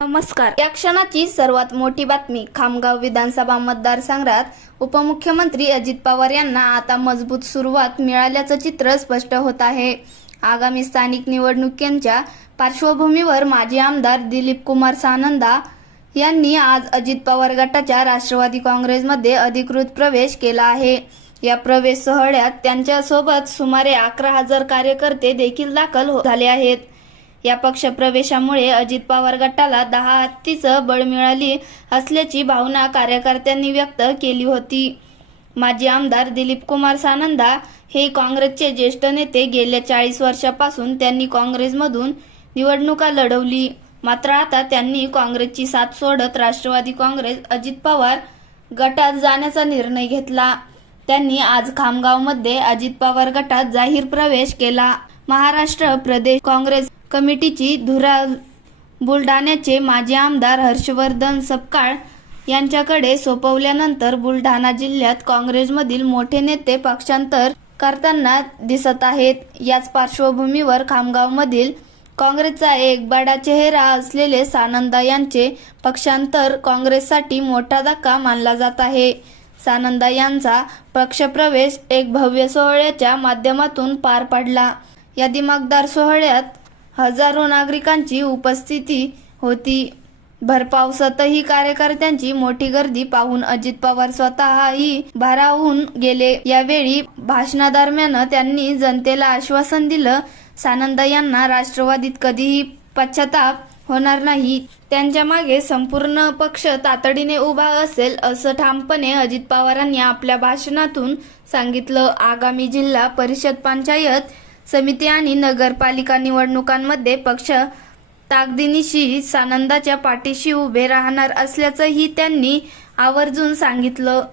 नमस्कार. या क्षणाची सर्वात मोठी बातमी खामगाव विधानसभा मतदारसंघात उपमुख्यमंत्री अजित पवार यांना आता मजबूत सुरुवात मिळाल्याचं चित्र स्पष्ट होत आहे. आगामी स्थानिक निवडणुकांच्या पार्श्वभूमीवर माजी आमदार दिलीप कुमार सानंदा यांनी आज अजित पवार गटाच्या राष्ट्रवादी काँग्रेसमध्ये अधिकृत प्रवेश केला आहे. या प्रवेश सोहळ्यात त्यांच्यासोबत सुमारे अकरा हजार कार्यकर्ते देखील दाखल झाले आहेत. या पक्षप्रवेशामुळे अजित पवार गटाला दहा हत्तीचं बळ मिळाली असल्याची भावना कार्यकर्त्यांनी व्यक्त केली होती. माजी आमदार दिलीप कुमार सानंदा हे काँग्रेसचे ज्येष्ठ नेते गेल्या चाळीस वर्षापासून त्यांनी काँग्रेसमधून निवडणुका लढवली. मात्र आता त्यांनी काँग्रेसची साथ सोडत राष्ट्रवादी काँग्रेस अजित पवार गटात जाण्याचा निर्णय घेतला. त्यांनी आज खामगावमध्ये अजित पवार गटात जाहीर प्रवेश केला. महाराष्ट्र प्रदेश काँग्रेस कमिटीची धुरा बुलढाण्याचे माजी आमदार हर्षवर्धन सपकाळ यांच्याकडे सोपवल्यानंतर बुलढाणा जिल्ह्यात काँग्रेसमधील मोठे नेते पक्षांतर करताना दिसत आहेत. याच पार्श्वभूमीवर खामगावमधील काँग्रेसचा एक बडा चेहरा असलेले सानंदा यांचे पक्षांतर काँग्रेससाठी मोठा धक्का मानला जात आहे. सानंदा यांचा पक्षप्रवेश एक भव्य सोहळ्याच्या माध्यमातून पार पडला. या दिमागदार सोहळ्यात हजारो नागरिकांची उपस्थिती होती. भरपावसातही कार्यकर्त्यांची मोठी गर्दी पाहून अजित पवार स्वतःही भारावून गेले. यावेळी भाषणादरम्यान त्यांनी जनतेला आश्वासन दिलं सानंद यांना राष्ट्रवादीत कधीही पश्चाताप होणार नाही. त्यांच्या मागे संपूर्ण पक्ष तातडीने उभा असेल असं ठामपणे अजित पवारांनी आपल्या भाषणातून सांगितलं. आगामी जिल्हा परिषद पंचायत समिती आणि नगरपालिका निवडणुकांमध्ये पक्ष ताकदीनिशी सानंदाच्या पाठीशी उभे राहणार असल्याचंही त्यांनी आवर्जून सांगितलं.